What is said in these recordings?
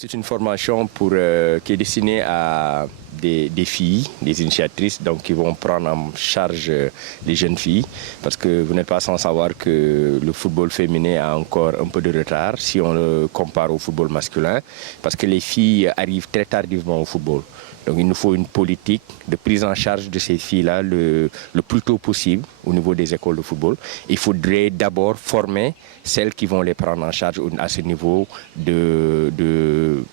C'est une formation qui est destinée à des filles, des initiatrices, donc qui vont prendre en charge les jeunes filles, parce que vous n'êtes pas sans savoir que le football féminin a encore un peu de retard si on le compare au football masculin, parce que les filles arrivent très tardivement au football. Donc il nous faut une politique de prise en charge de ces filles-là le plus tôt possible au niveau des écoles de football. Il faudrait d'abord former celles qui vont les prendre en charge à ce niveau du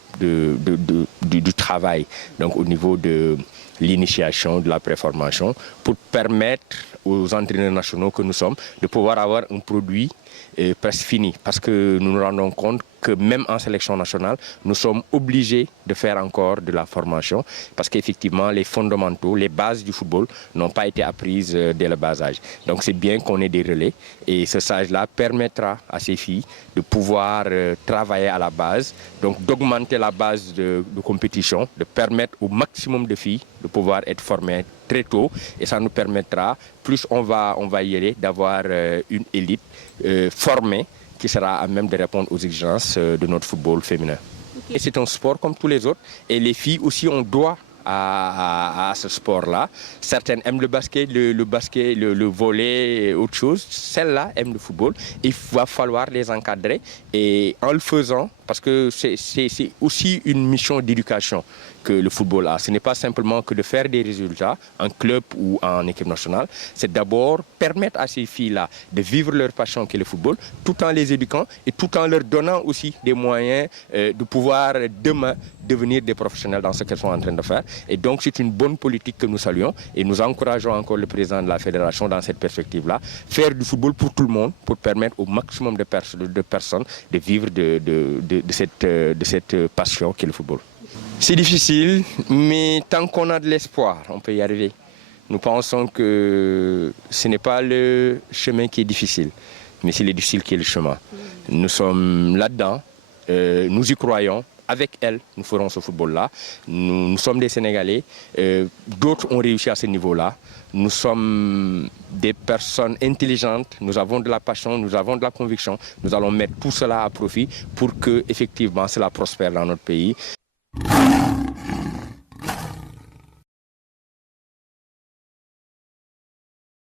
travail, donc au niveau de l'initiation, de la préformation, pour permettre aux entraîneurs nationaux que nous sommes de pouvoir avoir un produit presque fini. Parce que nous nous rendons compte que même en sélection nationale, nous sommes obligés de faire encore de la formation parce qu'effectivement, les fondamentaux, les bases du football n'ont pas été apprises dès le bas âge. Donc c'est bien qu'on ait des relais et ce stage-là permettra à ces filles de pouvoir travailler à la base, donc d'augmenter la base de compétition, de permettre au maximum de filles de pouvoir être formées très tôt et ça nous permettra, plus on va y aller, d'avoir une élite formée qui sera à même de répondre aux exigences de notre football féminin. Okay. Et c'est un sport comme tous les autres et les filles aussi ont droit à ce sport-là. Certaines aiment le basket, le volley et autre chose. Celles-là aiment le football. Il va falloir les encadrer et en le faisant, parce que c'est aussi une mission d'éducation que le football a. Ce n'est pas simplement que de faire des résultats en club ou en équipe nationale. C'est d'abord permettre à ces filles-là de vivre leur passion qui est le football, tout en les éduquant et tout en leur donnant aussi des moyens de pouvoir demain devenir des professionnels dans ce qu'elles sont en train de faire. Et donc c'est une bonne politique que nous saluons et nous encourageons encore le président de la fédération dans cette perspective-là, faire du football pour tout le monde, pour permettre au maximum de personnes de vivre de cette passion qu'est le football. C'est difficile, mais tant qu'on a de l'espoir, on peut y arriver. Nous pensons que ce n'est pas le chemin qui est difficile, mais c'est le difficile qui est le chemin. Nous sommes là-dedans, nous y croyons. Avec elle, nous ferons ce football-là. Nous sommes des Sénégalais. D'autres ont réussi à ce niveau-là. Nous sommes des personnes intelligentes. Nous avons de la passion, nous avons de la conviction. Nous allons mettre tout cela à profit pour que, effectivement, cela prospère dans notre pays.